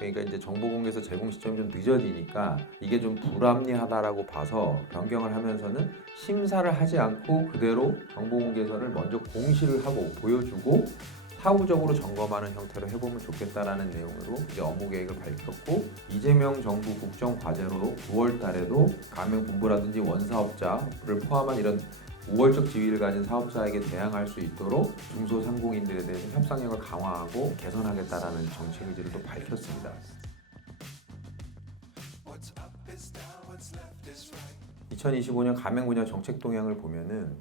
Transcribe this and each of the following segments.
그러니까 이제 정보공개서 제공 시점이 좀 늦어지니까 이게 좀 불합리하다라고 봐서 변경을 하면서는 심사를 하지 않고 그대로 정보공개서를 먼저 공시를 하고 보여주고 사후적으로 점검하는 형태로 해보면 좋겠다라는 내용으로 이제 업무 계획을 밝혔고, 이재명 정부 국정 과제로 9월 달에도 가맹본부라든지 원사업자를 포함한 이런 우월적 지위를 가진 사업자에게 대항할 수 있도록 중소상공인들에 대해서 협상력을 강화하고 개선하겠다라는 정책 의지를 또 밝혔습니다. 2025년 가맹 분야 정책 동향을 보면은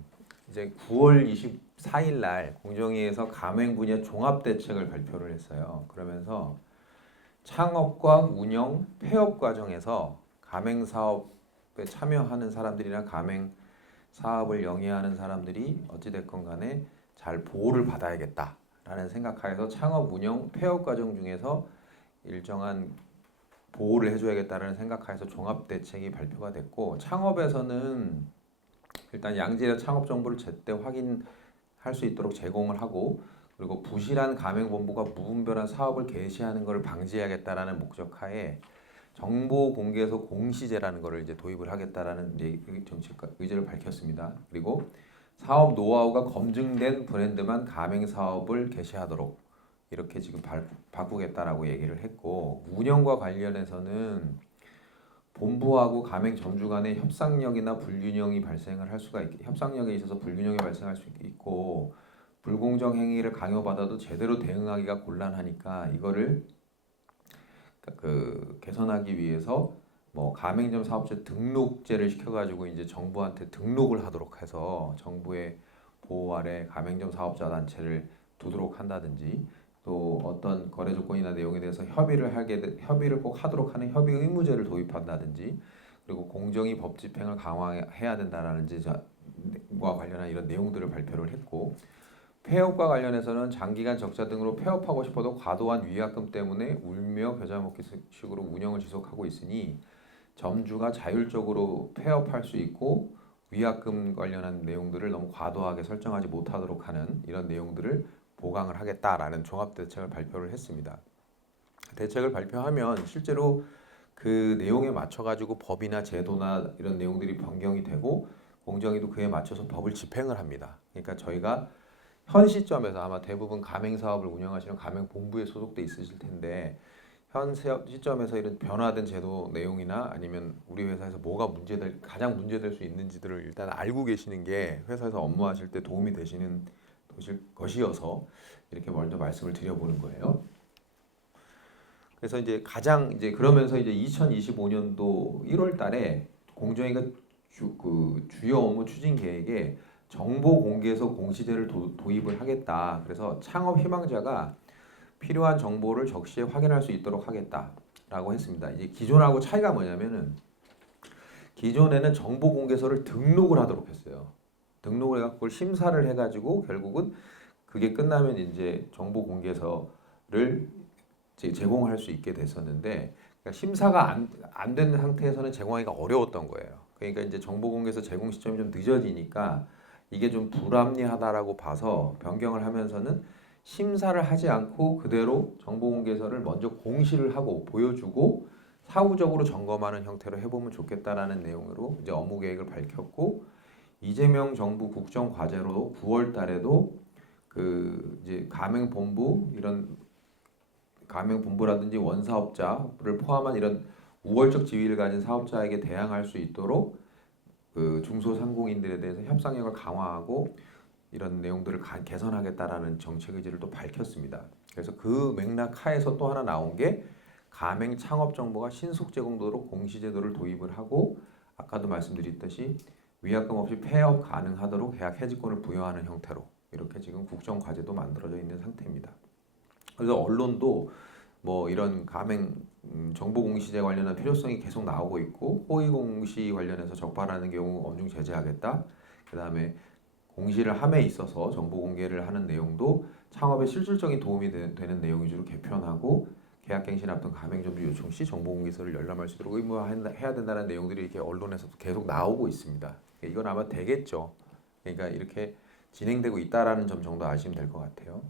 이제 9월 24일 날 공정위에서 가맹 분야 종합 대책을 발표를 했어요. 그러면서 창업과 운영, 폐업 과정에서 가맹 사업에 참여하는 사람들이나 가맹 사업을 영위하는 사람들이 어찌됐건 간에 잘 보호를 받아야겠다라는 생각하에서 창업, 운영, 폐업 과정 중에서 일정한 보호를 해줘야겠다라는 생각하에서 종합대책이 발표가 됐고, 창업에서는 일단 양질의 창업 정보를 제때 확인할 수 있도록 제공을 하고, 그리고 부실한 가맹본부가 무분별한 사업을 개시하는 것을 방지해야겠다라는 목적하에 정보 공개서 공시제라는 것을 이제 도입을 하겠다라는 정책 의지를 밝혔습니다. 그리고 사업 노하우가 검증된 브랜드만 가맹 사업을 개시하도록 이렇게 지금 바꾸겠다라고 얘기를 했고, 운영과 관련해서는 본부하고 가맹 점주 간의 협상력이나 불균형이 발생을 할 수가 협상력에 있어서 불균형이 발생할 수 있고, 불공정 행위를 강요받아도 제대로 대응하기가 곤란하니까 이거를 개선하기 위해서 뭐 가맹점 사업체 등록제를 시켜가지고 이제 정부한테 등록을 하도록 해서 정부의 보호 아래 가맹점 사업자 단체를 두도록 한다든지, 또 어떤 거래 조건이나 내용에 대해서 협의를 꼭 하도록 하는 협의 의무제를 도입한다든지, 그리고 공정위 법 집행을 강화해야 된다라는 과 관련한 이런 내용들을 발표를 했고, 폐업과 관련해서는 장기간 적자 등으로 폐업하고 싶어도 과도한 위약금 때문에 울며 겨자 먹기 식으로 운영을 지속하고 있으니 점주가 자율적으로 폐업할 수 있고, 위약금 관련한 내용들을 너무 과도하게 설정하지 못하도록 하는 이런 내용들을 보강을 하겠다라는 종합대책을 발표를 했습니다. 대책을 발표하면 실제로 그 내용에 맞춰가지고 법이나 제도나 이런 내용들이 변경이 되고, 공정위도 그에 맞춰서 법을 집행을 합니다. 그러니까 저희가 현 시점에서 아마 대부분 가맹 사업을 운영하시는 가맹 본부에 소속돼 있으실 텐데, 현 시점에서 이런 변화된 제도 내용이나 아니면 우리 회사에서 뭐가 가장 문제될 수 있는지들을 일단 알고 계시는 게 회사에서 업무하실 때 도움이 되시는 것이어서 이렇게 먼저 말씀을 드려보는 거예요. 그래서 이제 그러면서 이제 2025년도 1월 달에 공정위가 주요 업무 추진 계획에 정보 공개서 공시제를 도입을 하겠다. 그래서 창업 희망자가 필요한 정보를 적시에 확인할 수 있도록 하겠다라고 했습니다. 이제 기존하고 차이가 뭐냐면은, 기존에는 정보 공개서를 등록을 하도록 했어요. 등록을 해갖고 그걸 심사를 해가지고 결국은 그게 끝나면 이제 정보 공개서를 제공할 수 있게 됐었는데, 그러니까 심사가 안 된 상태에서는 제공하기가 어려웠던 거예요. 그러니까 이제 정보 공개서 제공 시점이 좀 늦어지니까 이게 좀 불합리하다라고 봐서 변경을 하면서는 심사를 하지 않고 그대로 정보공개서를 먼저 공시를 하고 보여주고 사후적으로 점검하는 형태로 해보면 좋겠다라는 내용으로 이제 업무 계획을 밝혔고, 이재명 정부 국정 과제로 9월 달에도 이제 가맹본부라든지 원사업자를 포함한 이런 우월적 지위를 가진 사업자에게 대항할 수 있도록 중소상공인들에 대해서 협상력을 강화하고 이런 내용들을 개선하겠다라는 정책 의지를 또 밝혔습니다. 그래서 그 맥락 하에서 또 하나 나온 게 가맹 창업 정보가 신속 제공되도록 공시제도를 도입을 하고, 아까도 말씀드렸듯이 위약금 없이 폐업 가능하도록 계약 해지권을 부여하는 형태로 이렇게 지금 국정 과제도 만들어져 있는 상태입니다. 그래서 언론도 뭐 이런 가맹 정보 공시제 관련한 필요성이 계속 나오고 있고, 호의 공시 관련해서 적발하는 경우 엄중 제재하겠다. 그다음에 공시를 함에 있어서 정보 공개를 하는 내용도 창업에 실질적인 도움이 되는 내용 위주로 개편하고, 계약갱신 앞둔 가맹점주 요청 시 정보 공개서를 열람할 수 있도록 의무화해야 된다는 내용들이 이렇게 언론에서도 계속 나오고 있습니다. 이건 아마 되겠죠. 그러니까 이렇게 진행되고 있다라는 점 정도 아시면 될 것 같아요.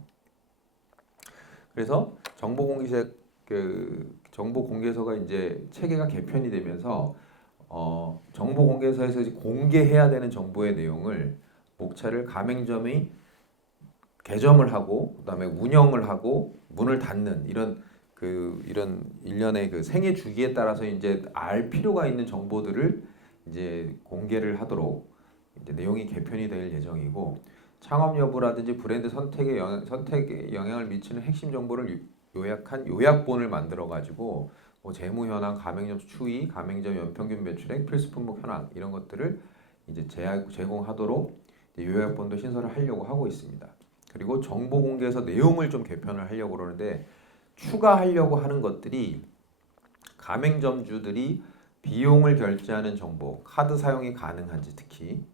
그래서 정보 공개서 그 정보 공개서가 이제 체계가 개편이 되면서 정보 공개서에서 이제 공개해야 되는 정보의 내용을 목차를 가맹점이 개점을 하고 그다음에 운영을 하고 문을 닫는 이런 일련의 그 생애 주기에 따라서 이제 알 필요가 있는 정보들을 이제 공개를 하도록 이제 내용이 개편이 될 예정이고 창업 여부라든지 브랜드 선택에 영향을 미치는 핵심 정보를 요약한 요약본을 만들어 가지고 뭐 재무 현황, 가맹점 추이, 가맹점 연평균 매출액, 필수 품목 현황 이런 것들을 이제 제공하도록 이제 요약본도 신설을 하려고 하고 있습니다. 그리고 정보 공개에서 내용을 좀 개편을 하려고 그러는데 추가하려고 하는 것들이 가맹점주들이 비용을 결제하는 정보, 카드 사용이 가능한지 특히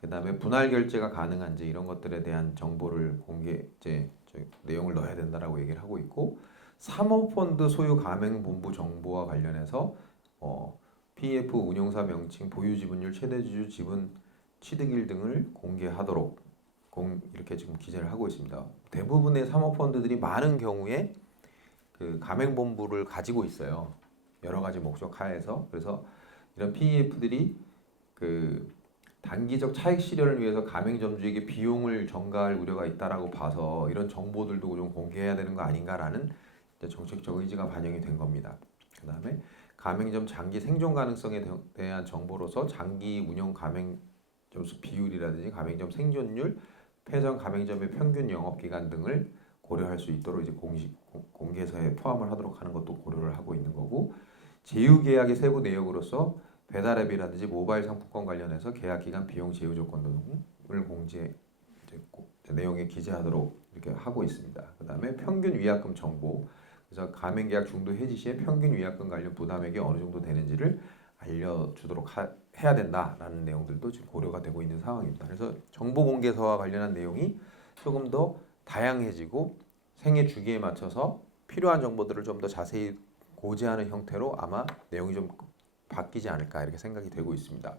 그다음에 분할 결제가 가능한지 이런 것들에 대한 정보를 내용을 넣어야 된다라고 얘기를 하고 있고 사모펀드 소유 가맹본부 정보와 관련해서 PF 운용사 명칭, 보유 지분율, 최대주주 지분 취득일 등을 공개하도록 이렇게 지금 기재를 하고 있습니다. 대부분의 사모펀드들이 많은 경우에 그 가맹본부를 가지고 있어요. 여러 가지 목적 하에서 그래서 이런 PEF들이 그 단기적 차익 실현을 위해서 가맹점주에게 비용을 전가할 우려가 있다라고 봐서 이런 정보들도 좀 공개해야 되는 거 아닌가라는 정책적 의지가 반영이 된 겁니다. 그 다음에 가맹점 장기 생존 가능성에 대한 정보로서 장기 운영 가맹점 수 비율이라든지 가맹점 생존율, 폐점 가맹점의 평균 영업기간 등을 고려할 수 있도록 이제 공개서에 포함을 하도록 하는 것도 고려를 하고 있는 거고 제휴계약의 세부 내역으로서 배달앱이라든지 모바일 상품권 관련해서 계약 기간, 비용, 제휴 조건 등을 내용에 기재하도록 이렇게 하고 있습니다. 그 다음에 평균 위약금 정보, 그래서 가맹계약 중도 해지 시에 평균 위약금 관련 부담액이 어느 정도 되는지를 알려주도록 해야 된다라는 내용들도 지금 고려가 되고 있는 상황입니다. 그래서 정보 공개서와 관련한 내용이 조금 더 다양해지고 생애 주기에 맞춰서 필요한 정보들을 좀 더 자세히 고지하는 형태로 아마 내용이 좀 바뀌지 않을까 이렇게 생각이 되고 있습니다.